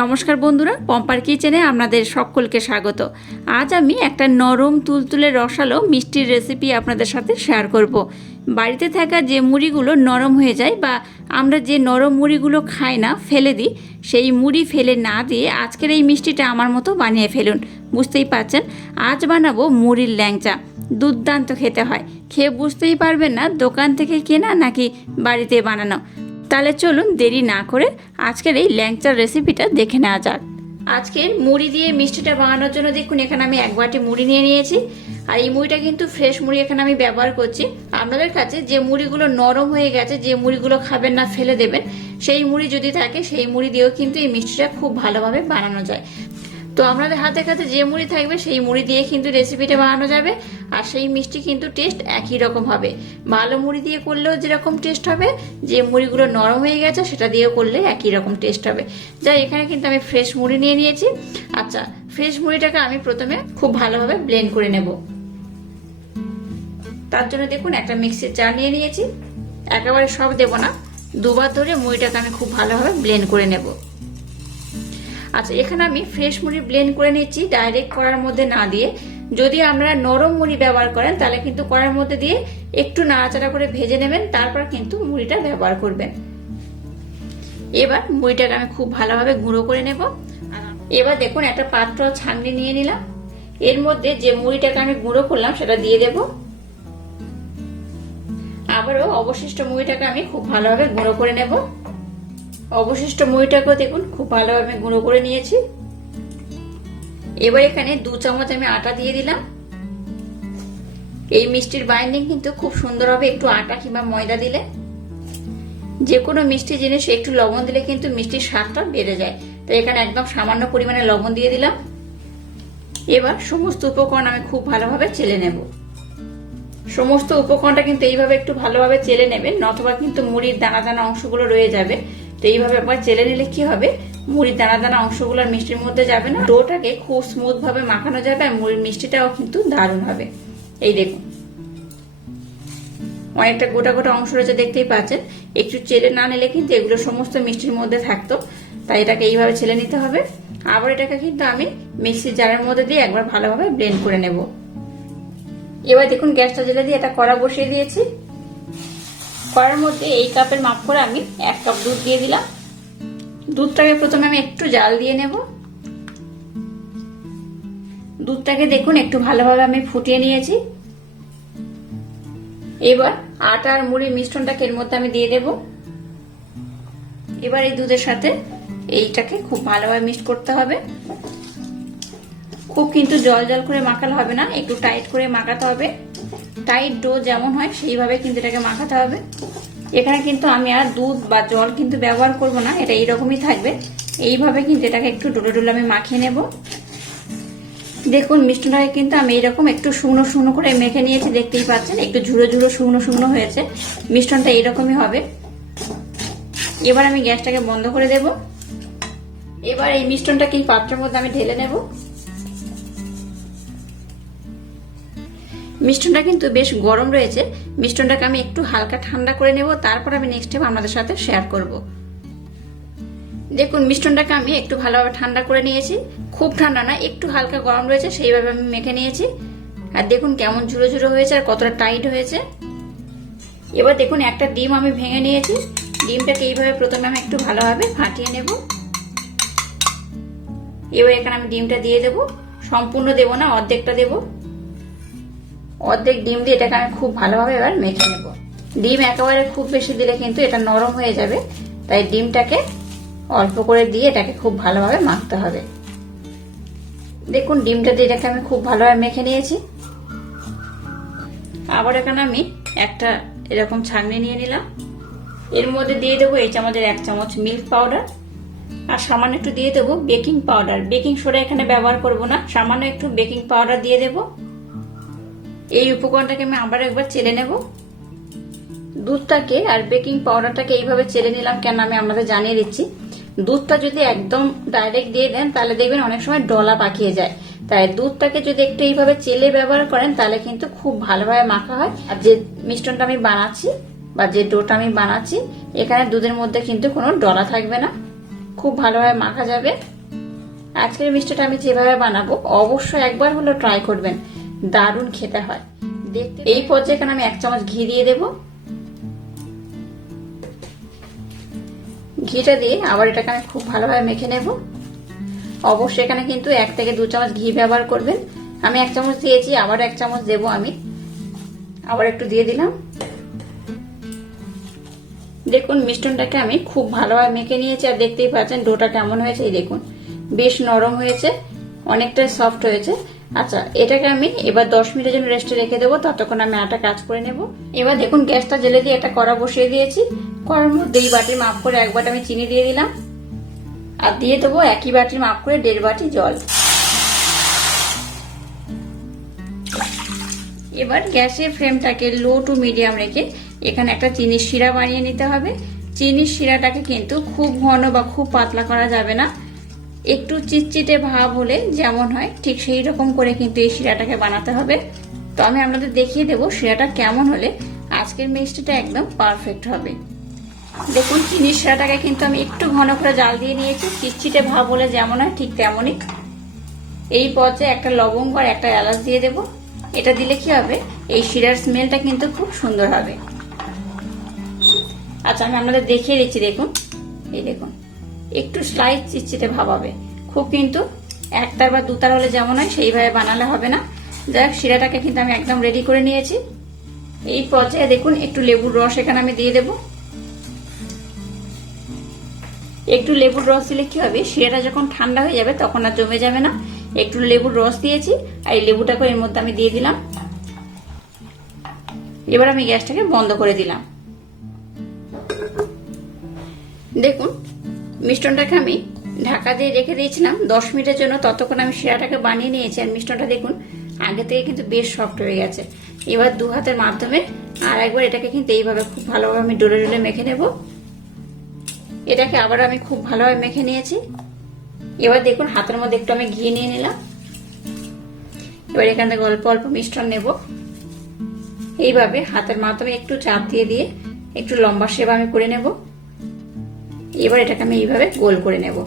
নমস্কার বন্ধুরা, পম্পার কিচেনে আপনাদের সকলকে স্বাগত। আজ আমি একটা নরম তুলতুলে রসালো মিষ্টির রেসিপি আপনাদের সাথে শেয়ার করব। বাড়িতে থাকা যে মুড়িগুলো নরম হয়ে যায় বা আমরা যে নরম মুড়িগুলো খাই না, ফেলে দিই, সেই মুড়ি ফেলে না দিয়ে আজকের এই মিষ্টিটা আমার মতো বানিয়ে ফেলুন। বুঝতেই পারছেন? আজ বানাবো মুড়ির ল্যাংচা। দুর্দান্ত খেতে হয়। খেয়ে বুঝতেই পারবেন না দোকান থেকে কেনা নাকি বাড়িতে বানানো। তাহলে চলুন দেরি না করে আজকের এই ল্যাংচার রেসিপিটা দেখে নেওয়া যাক। আজকের মুড়ি দিয়ে মিষ্টিটা বানানোর জন্য দেখুন, এখানে আমি এক বাটি মুড়ি নিয়ে নিয়েছি। আর এই মুড়িটা কিন্তু ফ্রেশ মুড়ি এখানে আমি ব্যবহার করছি। আপনাদের কাছে যে মুড়িগুলো নরম হয়ে গেছে, যে মুড়িগুলো খাবেন না, ফেলে দেবেন, সেই মুড়ি যদি থাকে, সেই মুড়ি দিয়েও কিন্তু এই মিষ্টিটা খুব ভালোভাবে বানানো যায়। তো আপনাদের হাতে কাছে যে মুড়ি থাকবে, সেই মুড়ি দিয়ে কিন্তু রেসিপিটা বানানো যাবে। আর সেই মিষ্টি কিন্তু টেস্ট একই রকম হবে। ভালো মুড়ি দিয়ে করলেও যেরকম টেস্ট হবে, যে মুড়িগুলো নরম হয়ে গেছে সেটা দিয়েও করলে একই রকম টেস্ট হবে। যাই, এখানে কিন্তু আমি ফ্রেশ মুড়ি নিয়ে নিয়েছি। আচ্ছা ফ্রেশ মুড়িটাকে আমি প্রথমে খুব ভালোভাবে ব্লেন্ড করে নেব। তার জন্য দেখুন, একটা মিক্সির চা নিয়ে নিয়েছি। একেবারে সব দেব না। দুবার ধরে মুড়িটাকে আমি খুব ভালোভাবে ব্লেন্ড করে নেব। আচ্ছা এখানে আমি ফ্রেশ মুড়ি ব্লেন্ড করে নিচ্ছি। ডাইরেক্ট কড়ার মধ্যে না দিয়ে যদি আপনারা নরম মুড়ি ব্যবহার করেন, তাহলে কিন্তু কড়ার মধ্যে দিয়ে একটু নাড়াচাড়া করে ভেজে নেবেন, তারপর কিন্তু মুড়িটা ব্যবহার করবেন। এবার মুড়িটাকে আমি খুব ভালোভাবে গুঁড়ো করে নেব। এবার দেখুন, একটা পাত্র ছাঁকনি নিয়ে নিলাম। এর মধ্যে যে মুড়িটাকে আমি গুঁড়ো করলাম, সেটা দিয়ে দেব। আবারও অবশিষ্ট মুড়িটাকে আমি খুব ভালোভাবে গুঁড়ো করে নেব। অবশিষ্ট মুড়িটাকেও দেখুন, খুব ভালোভাবে গুঁড়ো করে নিয়েছি। এবার এখানে দু চামচ আমি আটা দিয়ে দিলাম। এই মিষ্টির বাইন্ডিং কিন্তু খুব সুন্দর হবে, একটু আটা কিংবা ময়দা দিলে। যে কোনো মিষ্টি জিনিস, একটু লবণ দিলে কিন্তু মিষ্টির স্বাদটা বেড়ে যায়। তো এখানে একদম সামান্য পরিমাণে লবণ দিয়ে দিলাম। এবার সমস্ত উপকরণ আমি খুব ভালোভাবে চেলে নেব। সমস্ত উপকরণটা কিন্তু এইভাবে একটু ভালোভাবে চেলে নেবেন, নতবা কিন্তু মুড়ির দানা দানা অংশগুলো রয়ে যাবে। তো এইভাবে একবার চেলে নিলে কি হবে? মুড়ির দানা দানা অংশগুলো মিষ্টির মধ্যে যাবে না। ডোটাকে খুব স্মুথ ভাবে মাখানো যাবে আর মুড়ির মিষ্টিটাও কিন্তু দারুণ হবে। এই দেখুন। অনেকটা গোটা গোটা অংশ রয়েছে, দেখতেই পাচ্ছেন। একটু চেলে না নিলে কিন্তু এগুলো সমস্ত মিষ্টির মধ্যে থাকতো। তাই এটাকে এইভাবে ছেলে নিতে হবে। আবার এটাকে কিন্তু আমি মিক্সির জারের মধ্যে দিয়ে একবার ভালোভাবে ব্লেন্ড করে নেব। এবার দেখুন গ্যাসটা জেলে দিয়ে এটা কড়া বসিয়ে দিয়েছি। কড়ার মধ্যে এই কাপের মাপ করে আমি এক কাপ দুধ দিয়ে দিলাম। দুধটাকে প্রথমে আমি একটু জাল দিয়ে নেব। দুধটাকে দেখুন, একটু ভালোভাবে আমি ফুটিয়ে নিয়েছি। এবার আটা আর মুড়ির মিশ্রণটাকে এর মধ্যে আমি দিয়ে দেব। এবার এই দুধের সাথে এইটাকে খুব ভালোভাবে মিক্স করতে হবে। খুব কিন্তু জল জল করে মাখালে হবে না, একটু টাইট করে মাখাতে হবে। টাইট ডো যেমন হয়, সেইভাবে কিন্তু এটাকে মাখাতে হবে। এখানে কিন্তু আমি আর দুধ বা জল কিন্তু ব্যবহার করব না, এটা এইরকমই থাকবে। এইভাবে কিন্তু এটাকে একটু ডোলে ডোলে আমি মাখিয়ে নেব। দেখুন, মিষ্টিটাকে কিন্তু আমি এইরকম একটু শুকনো শুকনো করে মেখে নিয়েছি, দেখতেই পাচ্ছেন, একটু ঝুড়ো ঝুড়ো শুকনো শুকনো হয়েছে। মিষ্টনটা এইরকমই হবে। এবার আমি গ্যাসটাকে বন্ধ করে দেব। এবার এই মিষ্টনটাকে এই পাত্রের মধ্যে আমি ঢেলে নেব। মিষ্টনটা কিন্তু বেশ গরম রয়েছে। মিষ্টনটাকে আমি একটু হালকা ঠান্ডা করে নেব, তারপর আমি নেক্সট টাইম আপনাদের সাথে শেয়ার করব। দেখুন মিষ্টনটাকে আমি একটু ভালোভাবে ঠান্ডা করে নিয়েছি। খুব ঠান্ডা না, একটু হালকা গরম রয়েছে, সেইভাবে আমি মেখে নিয়েছি। আর দেখুন কেমন ঝুড়ো ঝুড়ো হয়েছে আর কতটা টাইট হয়েছে। এবার দেখুন, একটা ডিম আমি ভেঙে নিয়েছি। ডিমটাকে এইভাবে প্রথমে আমি একটু ভালোভাবে ফাটিয়ে নেব। এবার এখানে আমি ডিমটা দিয়ে দেব। সম্পূর্ণ দেব না, অর্ধেকটা দেবো। অর্ধেক ডিম দিয়ে এটাকে আমি খুব ভালোভাবে এবার মেখে নেব। ডিম একেবারে খুব বেশি দিলে কিন্তু এটা নরম হয়ে যাবে, তাই ডিমটাকে অল্প করে দিয়ে এটাকে খুব ভালোভাবে মাখতে হবে। দেখুন, ডিমটা দিয়ে এটাকে আমি খুব ভালোভাবে মেখে নিয়েছি। আবার এখানে আমি একটা এরকম ছাগনি নিয়ে নিলাম। এর মধ্যে দিয়ে দেবো এই চামচের এক চামচ মিল্ক পাউডার, আর সামান্য একটু দিয়ে দেবো বেকিং পাউডার। বেকিং সোডা এখানে ব্যবহার করব না, সামান্য একটু বেকিং পাউডার দিয়ে দেবো। এই উপকরণটাকে আমি আবার একবার চেলে নেব। দুধটাকে আর বেকিং পাউডারটাকে এইভাবে চেলে নিলাম কেন আমি আপনাদের জানিয়ে দিচ্ছি। দুধটা যদি একদম ডাইরেক্ট দিয়ে দেন, তাহলে দেখবেন অনেক সময় ডলা পাকিয়ে যায়। তাই দুধটাকে যদি একটু এইভাবে চেলে ব্যবহার করেন, তাহলে কিন্তু খুব ভালোভাবে মাখা হয়। আর যে মিষ্টনটা আমি বানাচ্ছি বা যে ডোটা আমি বানাচ্ছি, এখানে দুধের মধ্যে কিন্তু কোনো ডলা থাকবে না। খুব ভালোভাবে মাখা যাবে। আজকের মিষ্টিটা আমি যেভাবে বানাবো, অবশ্যই একবার হলো ট্রাই করবেন। দারুণ খেতে হয়। এই পর্যায়ে এখানে আমি এক চামচ ঘি দিয়ে দেব। ঘিটা দিয়ে আবার এটাকে আমি খুব ভালোভাবে মেখে নেব। অবশ্যই এখানে কিন্তু এক থেকে দু চামচ ঘি ব্যবহার করবেন। আমি এক চামচ দিয়েছি, আবার এক চামচ দেব আমি। আবার একটু দিয়ে দিলাম। দেখুন মিষ্টনটাকে আমি খুব ভালোভাবে মেখে নিয়েছি আর দেখতেই পাচ্ছেন ডোটা কেমন হয়েছে, এই দেখুন। বেশ নরম হয়েছে, অনেকটাই সফট হয়েছে। আচ্ছা এটাকে আমি এবার দশ মিনিটের জন্য রেস্টে রেখে দেবো, ততক্ষণ আমি আটা কাজ করে নেব। এবার দেখুন, গ্যাসটা জেলে দিয়ে একটা কড়া বসিয়ে দিয়েছি। কড়ার মধ্যে এই বাটি মাপ করে এক বাটি আমি চিনি দিয়ে দিলাম। আর দিয়ে দেবো একই বাটির মাপ করে দেড় বাটি জল। এবার গ্যাসের ফ্লেমটাকে লো টু মিডিয়াম রেখে এখানে একটা চিনির শিরা বানিয়ে নিতে হবে। চিনির শিরাটাকে কিন্তু খুব ঘন বা খুব পাতলা করা যাবে না। একটু চিটচিটে ভাব হলে যেমন হয়, ঠিক সেই রকম করে কিন্তু এই শিরাটাকে বানাতে হবে। তো আমি আপনাদের দেখিয়ে দেবো শিরাটা কেমন হলে আজকের মিষ্টিটা একদম পারফেক্ট হবে। দেখুন, চিনির শিরাটাকে কিন্তু আমি একটু ঘন করে জাল দিয়ে নিয়েছি, চিটচিটে ভাব হলে যেমন হয়, ঠিক তেমনই। এই পর্যায়ে একটা লবঙ্গ আর একটা এলাচ দিয়ে দেবো। এটা দিলে কি হবে? এই শিরার স্মেলটা কিন্তু খুব সুন্দর হবে। আচ্ছা আমি আপনাদের দেখিয়ে দিচ্ছি, দেখুন। এই দেখুন। একটু স্লাইড চিটচিটে ভাবাবে। খুব কিন্তু একতার বা দুতার হলে যেমন হয়, সেইভাবে বানালে হবে না। যাই শিরাটাকে কিন্তু আমি একদম রেডি করে নিয়েছি। এই পর্যায়ে দেখুন, একটু লেবুর রস এখানে আমি দিয়ে দেব। একটু লেবুর রস দিলে কি হবে? শিরাটা যখন ঠান্ডা হয়ে যাবে, তখন আর জমে যাবে না। একটু লেবুর রস দিয়েছি, আর এই লেবুটাকে এর মধ্যে আমি দিয়ে দিলাম। এবার আমি গ্যাসটাকে বন্ধ করে দিলাম। দেখুন মিষ্টনটাকে আমি ঢাকা দিয়ে রেখে দিয়েছিলাম। দশ মিনিটের জন্য ততক্ষণ আমি শিরাটাকে বানিয়ে নিয়েছি। আর মিষ্টনটা দেখুন, আগে থেকে কিন্তু বেশ সফট হয়ে গেছে। এবার দু হাতের মাধ্যমে আর একবার এটাকে কিন্তু এইভাবে খুব ভালোভাবে আমি ডোলে ডোলে মেখে নেব। এটাকে আবার আমি খুব ভালোভাবে মেখে নিয়েছি। এবার দেখুন, হাতের মধ্যে একটু আমি ঘি নিয়ে নিলাম। এবার এখান থেকে অল্প অল্প মিষ্টন নেব। এইভাবে হাতের মাধ্যমে একটু চাপ দিয়ে দিয়ে একটু লম্বা সেবা আমি করে নেব। এবার এটাকে আমি এইভাবে গোল করে নেব।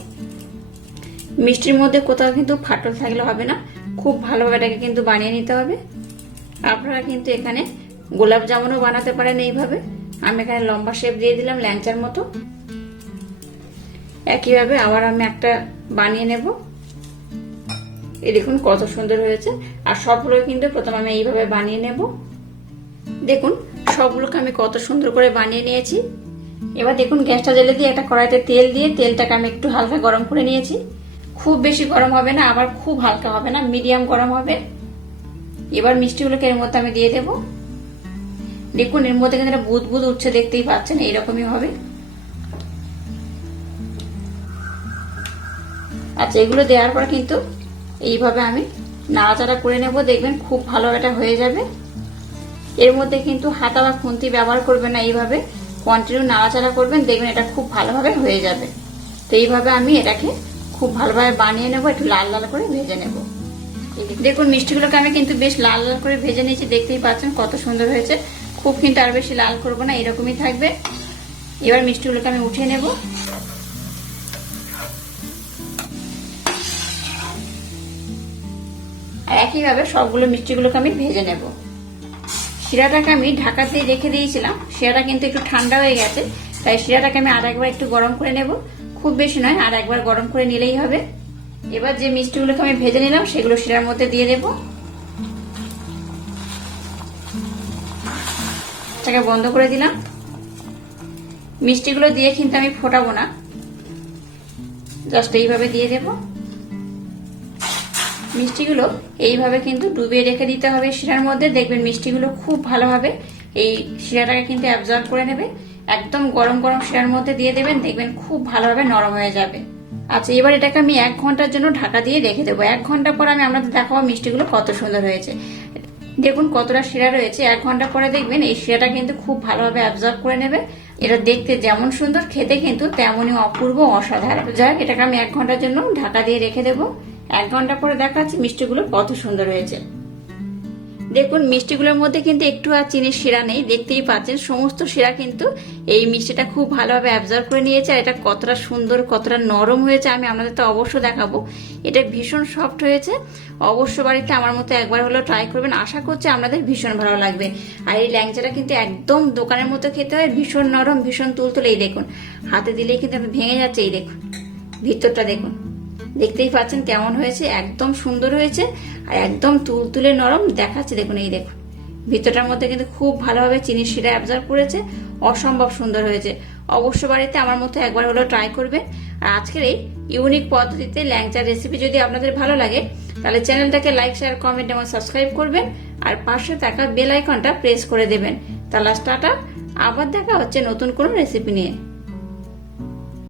মিষ্টির মধ্যে কোথাও কিন্তু ফাটল থাকলে হবে না। খুব ভালোভাবে এটাকে কিন্তু বানিয়ে নিতে হবে। আপনারা কিন্তু এখানে গোলাপ জামুনও বানাতে পারেন এইভাবে। আমি এখানে লম্বা শেপ দিয়ে দিলাম ল্যাংচার মতো। একইভাবে আবার আমি একটা বানিয়ে নেব। এই দেখুন কত সুন্দর হয়েছে। আর সবগুলো কিন্তু প্রথমে আমি এইভাবে বানিয়ে নেব। দেখুন, সবগুলোকে আমি কত সুন্দর করে বানিয়ে নিয়েছি। এবার দেখুন গ্যাসটা জ্বেলে দিয়ে একটা কড়াইতে তেল দিয়ে তেলটাকে আমি একটু হালকা গরম করে নিয়েছি। খুব বেশি গরম হবে না, আবার খুব হালকা হবে না, মিডিয়াম গরম হবে। এবার মিষ্টিগুলোকে এর মধ্যে আমি দিয়ে দেব। দেখুন, এর মধ্যে কিন্তু বুদ বুদ উঠছে, দেখতেই পাচ্ছেন, এইরকমই হবে। আচ্ছা এগুলো দেওয়ার পর কিন্তু এইভাবে আমি নাড়াচাড়া করে নেব, দেখবেন খুব ভালো এটা হয়ে যাবে। এর মধ্যে কিন্তু হাতা বা খুন্তি ব্যবহার করবে না এইভাবে। কন্টিনিউ নাড়াচাড়া করবেন, দেখবেন এটা খুব ভালোভাবে হয়ে যাবে। তো এইভাবে আমি এটাকে খুব ভালোভাবে বানিয়ে নেব, একটু লাল লাল করে ভেজে নেব। দেখুন, মিষ্টিগুলোকে আমি কিন্তু বেশ লাল লাল করে ভেজে নিয়েছি, দেখতেই পাচ্ছেন কত সুন্দর হয়েছে। খুব কিন্তু আর বেশি লাল করব না, এরকমই থাকবে। এবার মিষ্টিগুলোকে আমি উঠিয়ে নেব। আর একইভাবে সবগুলো মিষ্টিগুলোকে আমি ভেজে নেব। শিরাটাকে আমি ঢাকা দিয়ে রেখে দিয়েছিলাম। শিরাটা কিন্তু একটু ঠান্ডা হয়ে গেছে, তাই শিরাটাকে আমি আর একবার একটু গরম করে নেব। খুব বেশি নয়, আর একবার গরম করে নিলেই হবে। এবার যে মিষ্টিগুলোকে আমি ভেজে নিলাম, সেগুলো শিরার মধ্যে দিয়ে দেব। তাকে বন্ধ করে দিলাম। মিষ্টিগুলো দিয়ে কিন্তু আমি ফোটাবো না। জাস্ট এইভাবে দিয়ে দেবো। মিষ্টিগুলো এইভাবে কিন্তু ডুবিয়ে রেখে দিতে হবে শিরার মধ্যে। দেখবেন মিষ্টিগুলো খুব ভালোভাবে এই শিরাটাকে কিন্তু অ্যাবজর্ব করে নেবে। একদম গরম গরম শিরার মধ্যে দিয়ে দেবেন, দেখবেন খুব ভালোভাবে নরম হয়ে যাবে। আচ্ছা এবার এটাকে আমি এক ঘণ্টার জন্য ঢাকা দিয়ে রেখে দেবো। এক ঘণ্টা পর আমি আপনাদের দেখাবো মিষ্টিগুলো কত সুন্দর হয়েছে। দেখুন কতটা শিরা রয়েছে। এক ঘণ্টা পরে দেখবেন এই শিরাটা কিন্তু খুব ভালোভাবে অ্যাবজর্ব করে নেবে। এটা দেখতে যেমন সুন্দর, খেতে কিন্তু তেমনই অপূর্ব অসাধারণ। যাই এটাকে আমি এক ঘণ্টার জন্য ঢাকা দিয়ে রেখে দেবো। এক ঘণ্টা পরে দেখাচ্ছি মিষ্টিগুলো কত সুন্দর হয়েছে। দেখুন, মিষ্টিগুলোর মধ্যে কিন্তু একটু আর চিনির শিরা নেই। দেখতেই পাচ্ছেন, সমস্ত শিরা কিন্তু এই মিষ্টিটা খুব ভালোভাবে অ্যাবজর্ব করে নিয়েছে, আর এটা কতটা সুন্দর, কতটা নরম হয়েছে আমি আপনাদের তো অবশ্য দেখাবো। এটা ভীষণ সফট হয়েছে। অবশ্য বাড়িতে আমার মতো একবার হলেও ট্রাই করবেন। আশা করছি আপনাদের ভীষণ ভালো লাগবে। আর এই ল্যাংচাটা কিন্তু একদম দোকানের মতো খেতে হয়, ভীষণ নরম, ভীষণ তুলতুলে। এই দেখুন, হাতে দিলেই কিন্তু ভেঙে যাচ্ছে। এই দেখুন, ভিতরটা দেখুন। দেখতেই পাচ্ছেন কেমন হয়েছে, একদম সুন্দর হয়েছে আর একদম তুলতুলে নরম। দেখাচ্ছে, দেখুন, এই দেখুন। ভিতরটার মধ্যে কিন্তু খুব ভালোভাবে চিনি শিরা অ্যাবজর্ব করেছে। অসম্ভব সুন্দর হয়েছে। অবশ্য বাড়িতে আমার মতো একবার হলেও ট্রাই করবেন। আর আজকের এই ইউনিক পদ্ধতিতে ল্যাংচার রেসিপি যদি আপনাদের ভালো লাগে, তাহলে চ্যানেলটাকে লাইক শেয়ার কমেন্ট এবং সাবস্ক্রাইব করবেন। আর পাশে থাকা বেল আইকনটা প্রেস করে দেবেন। তাহলে টাটা। আবার দেখা হচ্ছে নতুন কোনো রেসিপি নিয়ে।